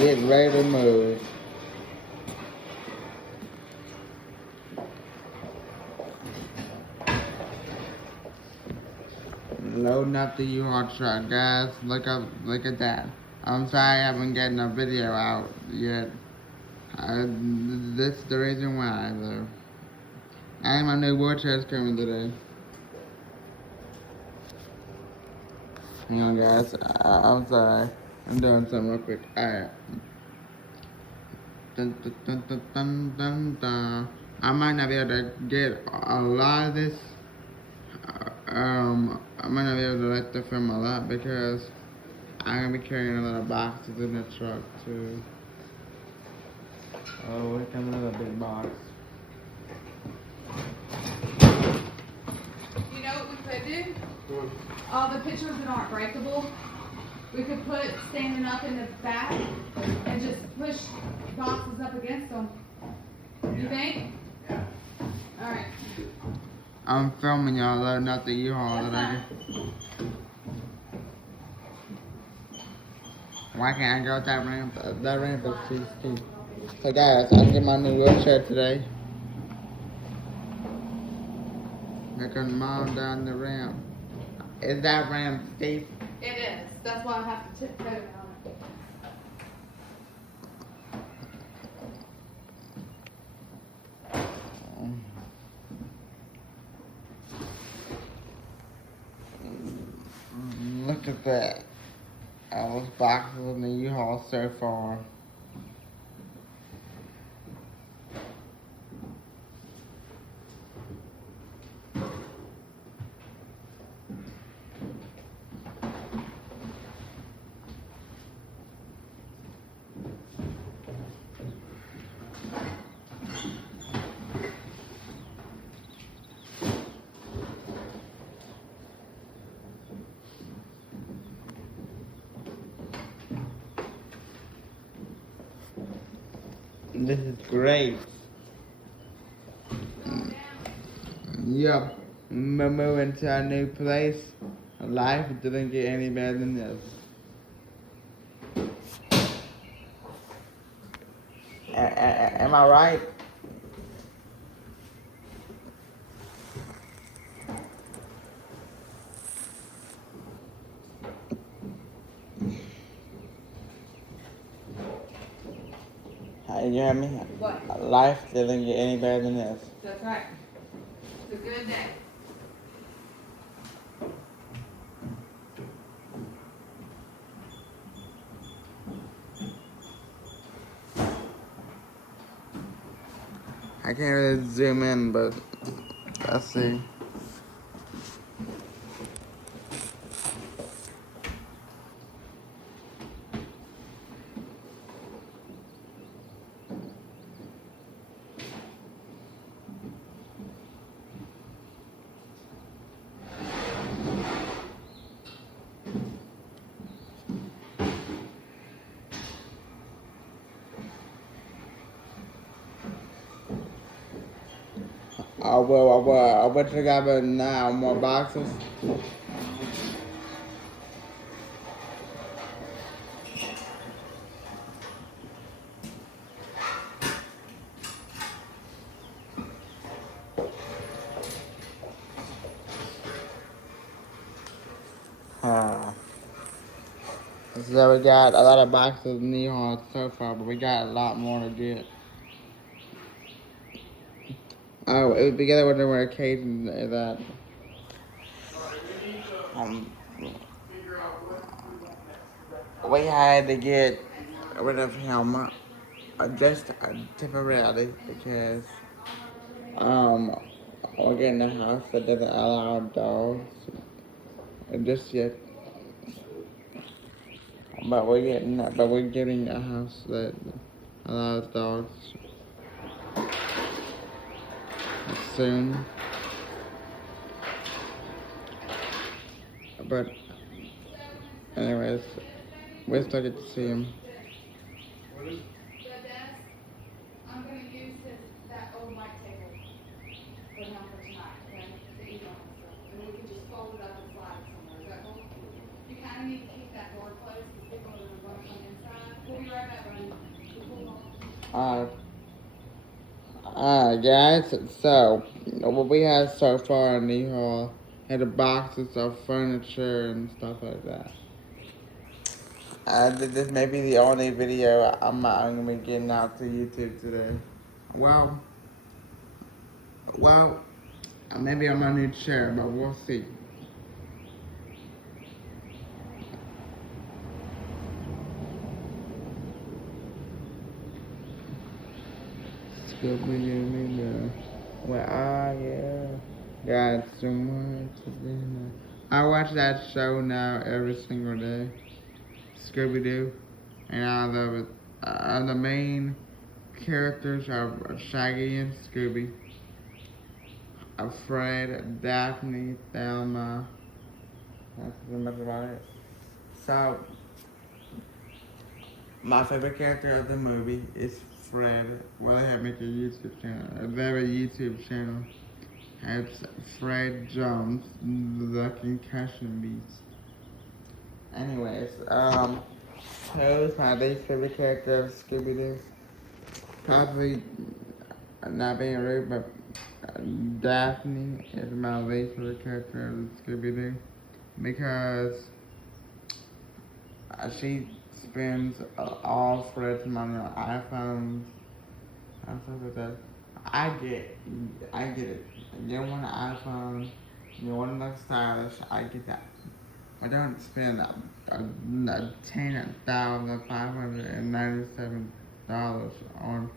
get ready to move. Loading up the U-Haul truck, guys. Look at that. I'm sorry I haven't gotten a video out yet. This is the reason why, though. And my new wheelchair is coming today. Hang on, guys. I'm sorry. I'm doing something real quick. Alright. Dun, dun, dun, dun, dun, dun, dun. I might not be able to get a lot of this. I might not be able to let the film a lot because I'm gonna be carrying a lot of boxes in the truck too. Oh, here comes another big box. You know what we could do? All the pictures that aren't breakable, we could put standing up in the back and just push boxes up against them. You think? Yeah. Alright. I'm filming y'all loading up the U-Haul that I get. Why can't I go with that ramp? That ramp is too steep. So guys, I'm getting my new wheelchair today. They're gonna mom down the ramp. Is that ramp steep? It is. That's why I have to tiptoe down it. Look at that. All those boxes in the U-Haul so far. This is great. Yep. We're moving to a new place. Life didn't get any better than this. Am I right? You hear me? What? Life didn't get any better than this. That's right. It's a good day. I can't really zoom in, but let's see. What you got about now? More boxes? So we got a lot of boxes in the U-Haul so far, but we got a lot more to get. Oh, it was together with the occasion that we had to get rid of him just temporarily because we're getting a house that doesn't allow dogs just yet. But we're getting a house that allows dogs soon. But anyways, we still get to see him. I'm going to use that old mic table for now for tonight, okay? To eat on. And we can just fold it up and slide it somewhere. Is that cool? You kind of need to keep that door closed because people are going to run on the inside. We'll be right back. Alright guys, so what we have so far in the haul had the boxes of furniture and stuff like that. This may be the only video I'm gonna be getting out to YouTube today. Well, maybe I'm gonna need to share, but we'll see. Where are you? Got so much to do. I watch that show now every single day. Scooby-Doo. And I love it. The main characters are Shaggy and Scooby. Fred, Daphne, Thelma. That's pretty much about it. So, my favorite character of the movie is Fred. Well, they have make a YouTube channel. They have a YouTube channel. It's Fred Jones, the Concussion Beast. Anyways, who's my least favorite character of Scooby-Doo? Probably, not being rude, but Daphne is my least favorite character of Scooby-Doo. Because she spends all Fred's money on iPhones and stuff like that. I get it. You want an iPhone, you want to look stylish, I get that. I don't spend $10,597 on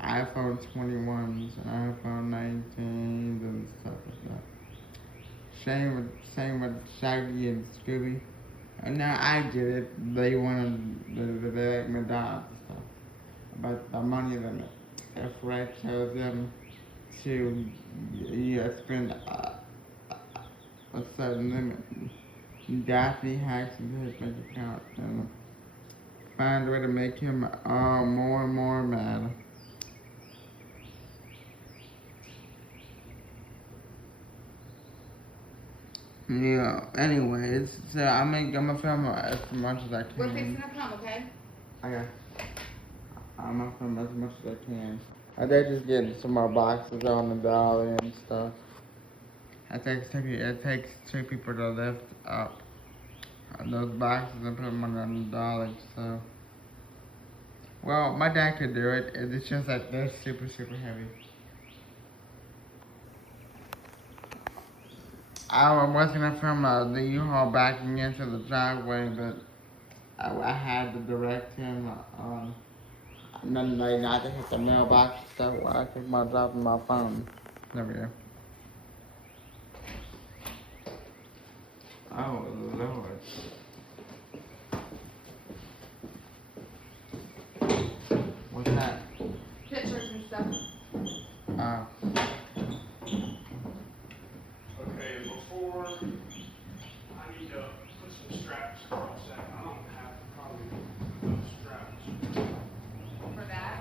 iPhone 21s, iPhone 19s, and stuff like that. Same with Shaggy and Scooby. And now I get it. They wanted they like McDonald's and stuff, but the money limit. If Fred tells them to spend a certain limit, Daphne hacks into his bank account and finds a way to make him more and more mad. Yeah, anyways, so I'm gonna film as much as I can. We're fixing to come, okay? Okay. I'm gonna film as much as I can. They're just getting some more boxes on the dolly and stuff. It takes two people to lift up those boxes and put them on the dolly, so. Well, my dad could do it. It's just that they're super, super heavy. I was gonna film the U-Haul backing into the driveway, but I had to direct him not to hit the mailbox and stuff while I took my drop on my phone. There we go. Oh, Lord. What's that? Pictures and stuff. Okay, before I need to put some straps across that. I don't have probably enough straps. For that?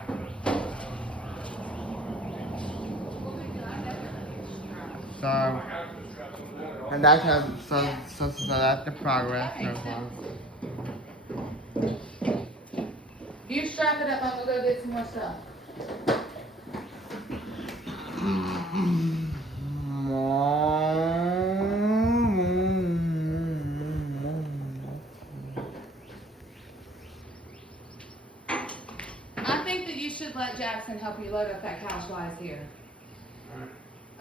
Well, we do. I definitely need straps. So, I gotta put straps on that. and that's how, so that's the progress so far. You strap it up, I'm gonna go get some more stuff. I think that you should let Jackson help you load up that couch while he's here. Alright.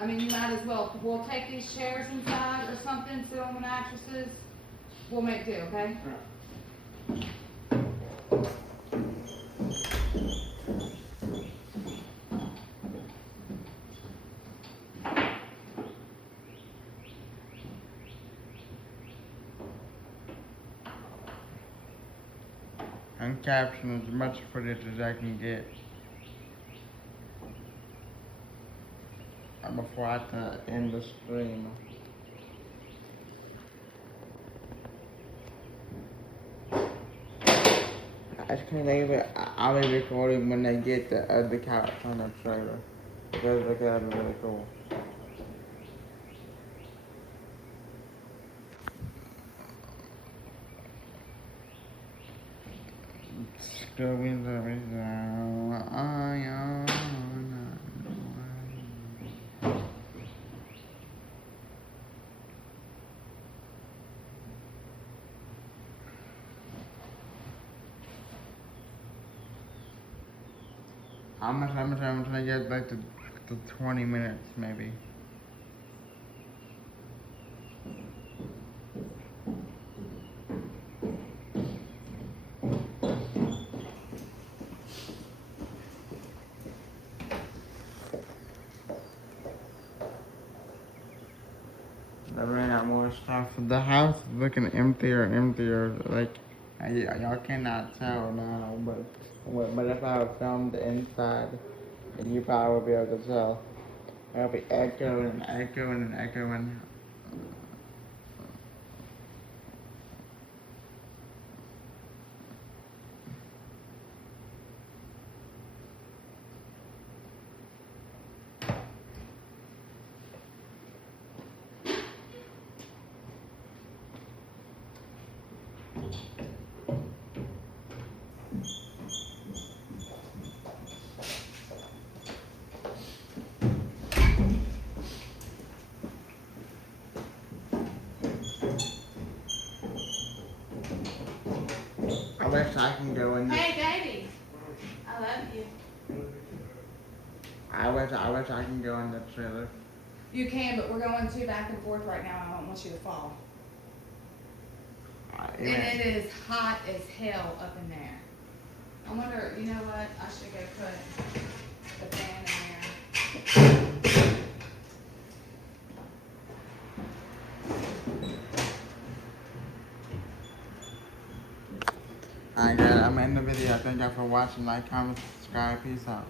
I mean, you might as well. We'll take these chairs inside or something, sit on the mattresses. We'll make do, okay? And caption as much footage as I can get. Before I have to end the stream. I just can't leave it. I'll be recording when they get the couch on the trailer. Because that'd be really cool. going to be so I am. I'm trying to get back to 20 minutes maybe. I ran out more stuff. The house is looking emptier and emptier. Like, y'all cannot tell now, but if I filmed the inside, then you probably would be able to tell. It'll be echoing and echoing and echoing. I wish I can go in. Hey, baby. I love you. I wish I can go in the trailer. You can, but we're going too back and forth right now. I don't want you to fall. And it is hot as hell up in there. I wonder, you know what? I should go put the fan in there. Alright, guys, I'm ending the video. Thank y'all for watching. Like, comment, subscribe. Peace out.